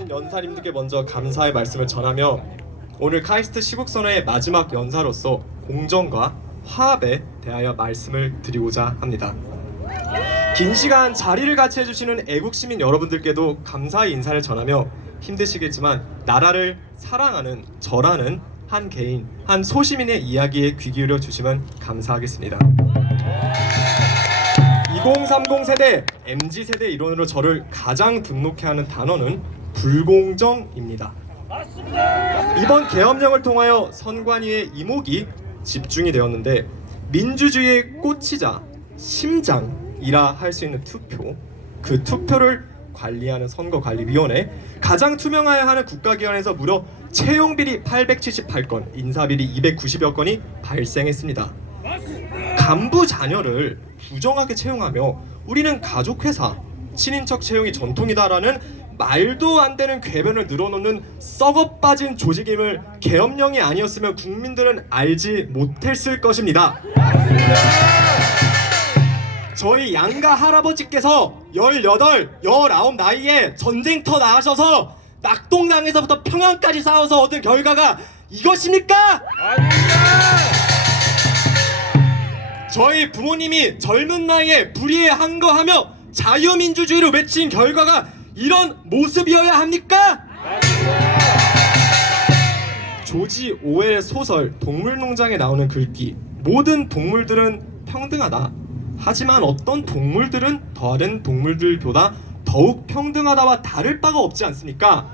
오신 연사님들께 먼저 감사의 말씀을 전하며 오늘 카이스트 시국선언의 마지막 연사로서 공정과 화합에 대하여 말씀을 드리고자 합니다. 긴 시간 자리를 같이 해주시는 애국시민 여러분들께도 감사의 인사를 전하며 힘드시겠지만 나라를 사랑하는 저라는 한 개인, 한 소시민의 이야기에 귀 기울여 주시면 감사하겠습니다. 2030 세대, MZ 세대 일원으로 저를 가장 분노케 하는 단어는 불공정입니다. 이번 계엄령을 통하여 선관위의 이목이 집중이 되었는데 민주주의의 꽃이자 심장이라 할 수 있는 투표, 그 투표를 관리하는 선거관리위원회, 가장 투명해야 하는 국가기관에서 무려 채용비리 878건, 인사비리 290여 건이 발생했습니다. 간부 자녀를 부정하게 채용하며 우리는 가족회사, 친인척 채용이 전통이다라는 말도 안 되는 궤변을 늘어놓는 썩어빠진 조직임을 계엄령이 아니었으면 국민들은 알지 못했을 것입니다. 저희 양가 할아버지께서 18, 19 나이에 전쟁터 나가셔서 낙동강에서부터 평양까지 싸워서 얻은 결과가 이것입니까? 저희 부모님이 젊은 나이에 불의에 항거하며 자유민주주의를 외친 결과가 이런 모습이어야 합니까? 조지 오웰 소설 동물농장에 나오는 글귀, 모든 동물들은 평등하다. 하지만 어떤 동물들은 다른 동물들보다 더욱 평등하다와 다를 바가 없지 않습니까?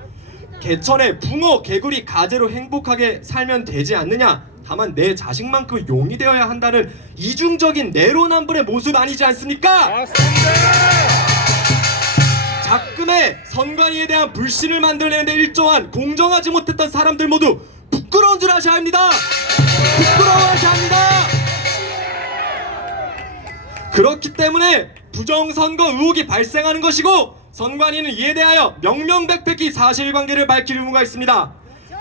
개천에 붕어, 개구리, 가재로 행복하게 살면 되지 않느냐? 다만 내 자식만큼 용이 되어야 한다는 이중적인 내로남불의 모습 아니지 않습니까? 맞습니다. 작금의 선관위에 대한 불신을 만들어내는데 일조한 공정하지 못했던 사람들 모두 부끄러운 줄 아셔야 합니다. 부끄러워하셔야 합니다. 그렇기 때문에 부정선거 의혹이 발생하는 것이고 선관위는 이에 대하여 명명백백히 사실관계를 밝힐 의무가 있습니다.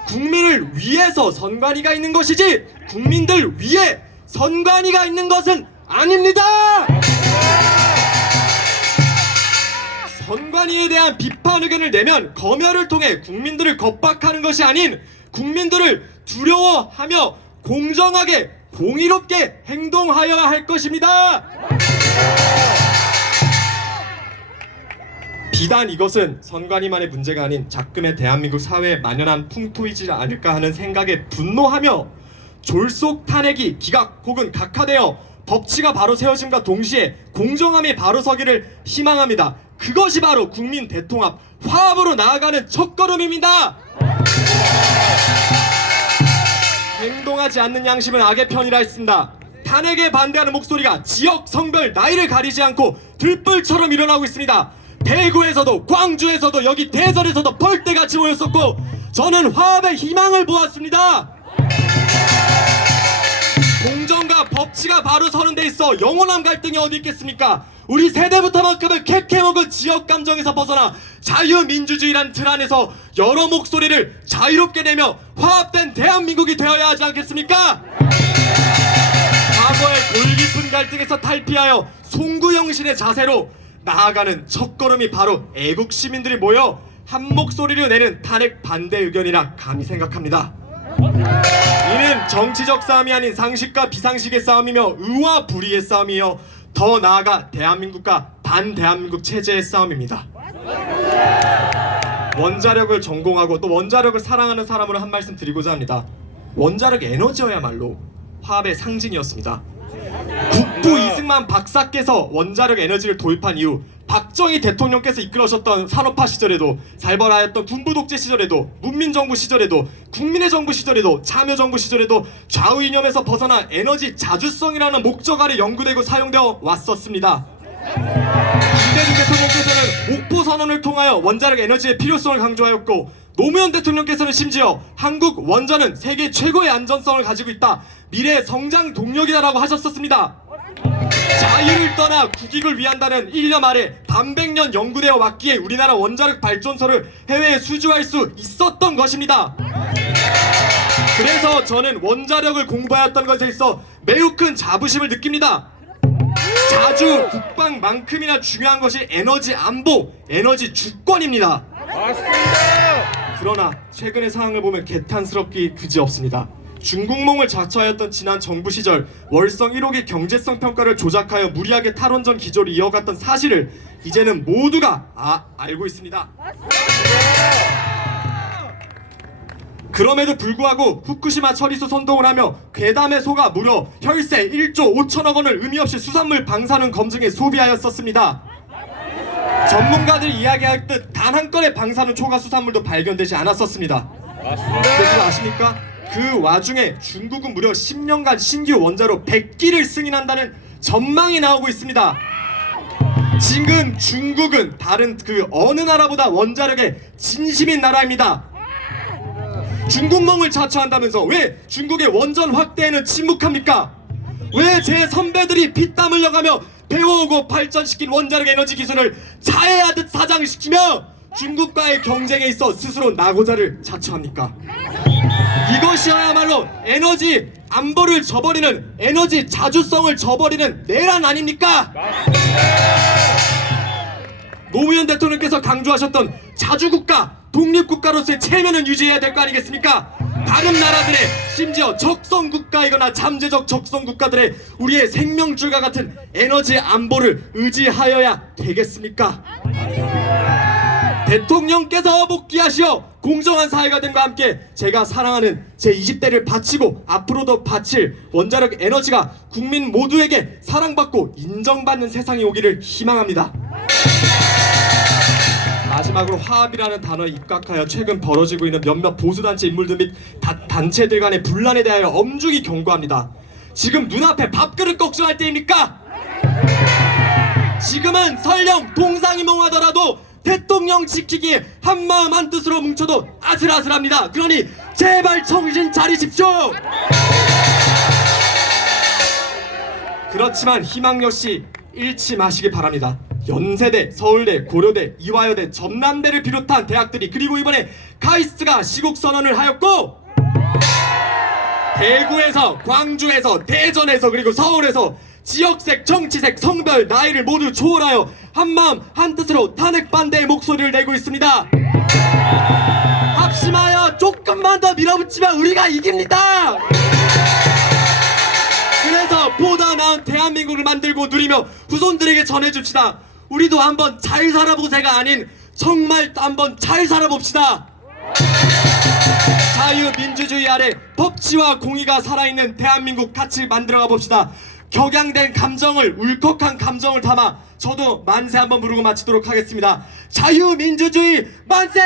국민을 위해서 선관위가 있는 것이지 국민들 위해 선관위가 있는 것은 아닙니다. 선관위에 대한 비판 의견을 내면 검열을 통해 국민들을 겁박하는 것이 아닌 국민들을 두려워하며 공정하게 공의롭게 행동하여야 할 것입니다. 비단 이것은 선관위만의 문제가 아닌 작금의 대한민국 사회에 만연한 풍토이지 않을까 하는 생각에 분노하며 졸속 탄핵이 기각 혹은 각하되어 법치가 바로 세워짐과 동시에 공정함이 바로 서기를 희망합니다. 그것이 바로 국민 대통합, 화합으로 나아가는 첫걸음입니다. 행동하지 않는 양심은 악의 편이라 했습니다. 탄핵에 반대하는 목소리가 지역, 성별, 나이를 가리지 않고 들불처럼 일어나고 있습니다. 대구에서도, 광주에서도, 여기 대전에서도 벌떼같이 모였었고 저는 화합의 희망을 보았습니다. 공정과 법치가 바로 서는 데 있어 영원한 갈등이 어디 있겠습니까? 우리 세대부터만큼은 캐캐먹은 지역 감정에서 벗어나 자유민주주의란 틀 안에서 여러 목소리를 자유롭게 내며 화합된 대한민국이 되어야 하지 않겠습니까? 과거의 골깊은 갈등에서 탈피하여 송구영신의 자세로 나아가는 첫걸음이 바로 애국 시민들이 모여 한 목소리로 내는 탄핵 반대 의견이라 감히 생각합니다. 이는 정치적 싸움이 아닌 상식과 비상식의 싸움이며 의와 불의의 싸움이며 더 나아가 대한민국과 반대한민국 체제의 싸움입니다. 원자력을 전공하고 또 원자력을 사랑하는 사람으로 한 말씀 드리고자 합니다. 원자력 에너지여야말로 화합의 상징이었습니다. 국부 이승만 박사께서 원자력 에너지를 도입한 이후 박정희 대통령께서 이끌어오셨던 산업화 시절에도, 살벌하였던 군부 독재 시절에도, 문민정부 시절에도, 국민의 정부 시절에도, 참여정부 시절에도 좌우 이념에서 벗어나 에너지 자주성이라는 목적 아래 연구되고 사용되어 왔었습니다. 김대중 대통령께서는 옥포 선언을 통하여 원자력 에너지의 필요성을 강조하였고 노무현 대통령께서는 심지어 한국 원전은 세계 최고의 안전성을 가지고 있다, 미래의 성장 동력이다라고 하셨었습니다. 자유를 떠나 국익을 위한다는 일념 아래 반백년 연구되어 왔기에 우리나라 원자력 발전소를 해외에 수주할 수 있었던 것입니다. 그래서 저는 원자력을 공부하였던 것에 있어 매우 큰 자부심을 느낍니다. 자주 국방만큼이나 중요한 것이 에너지 안보, 에너지 주권입니다. 맞습니다. 그러나 최근의 상황을 보면 개탄스럽기 그지없습니다. 중국몽을 자처하였던 지난 정부 시절 월성 1호기 경제성 평가를 조작하여 무리하게 탈원전 기조를 이어갔던 사실을 이제는 모두가 알고 있습니다. 그럼에도 불구하고 후쿠시마 처리수 선동을 하며 괴담의 소가 무려 혈세 1조 5천억 원을 의미 없이 수산물 방사능 검증에 소비하였었습니다. 전문가들 이야기할 듯 단 한 건의 방사능 초과 수산물도 발견되지 않았었습니다. 그래서 아십니까? 그 와중에 중국은 무려 10년간 신규 원자로 100기를 승인한다는 전망이 나오고 있습니다. 지금 중국은 다른 그 어느 나라보다 원자력에 진심인 나라입니다. 중국몽을 자처한다면서 왜 중국의 원전 확대에는 침묵합니까? 왜 제 선배들이 피땀 흘려가며 배워오고 발전시킨 원자력 에너지 기술을 자해하듯 사장시키며 중국과의 경쟁에 있어 스스로 낙오자를 자처합니까? 이것이야말로 에너지 안보를 저버리는, 에너지 자주성을 저버리는 내란 아닙니까? 노무현 대통령께서 강조하셨던 자주국가, 독립국가로서의 체면은 유지해야 될 거 아니겠습니까? 다른 나라들의, 심지어 적성국가이거나 잠재적 적성국가들의 우리의 생명줄과 같은 에너지 안보를 의지하여야 되겠습니까? 대통령께서 복귀하시어 공정한 사회가 됨과 함께 제가 사랑하는 제 20대를 바치고 앞으로도 바칠 원자력 에너지가 국민 모두에게 사랑받고 인정받는 세상이 오기를 희망합니다. 마지막으로 화합이라는 단어에 입각하여 최근 벌어지고 있는 몇몇 보수단체 인물들 및 단체들 간의 분란에 대하여 엄중히 경고합니다. 지금 눈앞에 밥그릇 걱정할 때입니까? 지금은 설령 동상이몽하더라도 대통령 지키기에 한마음 한뜻으로 뭉쳐도 아슬아슬합니다. 그러니 제발 정신 차리십시오. 그렇지만 희망 역시 잃지 마시기 바랍니다. 연세대, 서울대, 고려대, 이화여대, 전남대를 비롯한 대학들이, 그리고 이번에 카이스트가 시국선언을 하였고, 대구에서, 광주에서, 대전에서, 그리고 서울에서 지역색, 정치색, 성별, 나이를 모두 초월하여 한마음 한뜻으로 탄핵 반대의 목소리를 내고 있습니다. 합심하여 조금만 더 밀어붙이면 우리가 이깁니다. 그래서 보다 나은 대한민국을 만들고 누리며 후손들에게 전해줍시다. 우리도 한번 잘 살아보세가 아닌 정말 한번 잘 살아봅시다. 자유민주주의 아래 법치와 공의가 살아있는 대한민국 같이 만들어가 봅시다. 격양된 감정을, 울컥한 감정을 담아 저도 만세 한번 부르고 마치도록 하겠습니다. 자유민주주의 만세!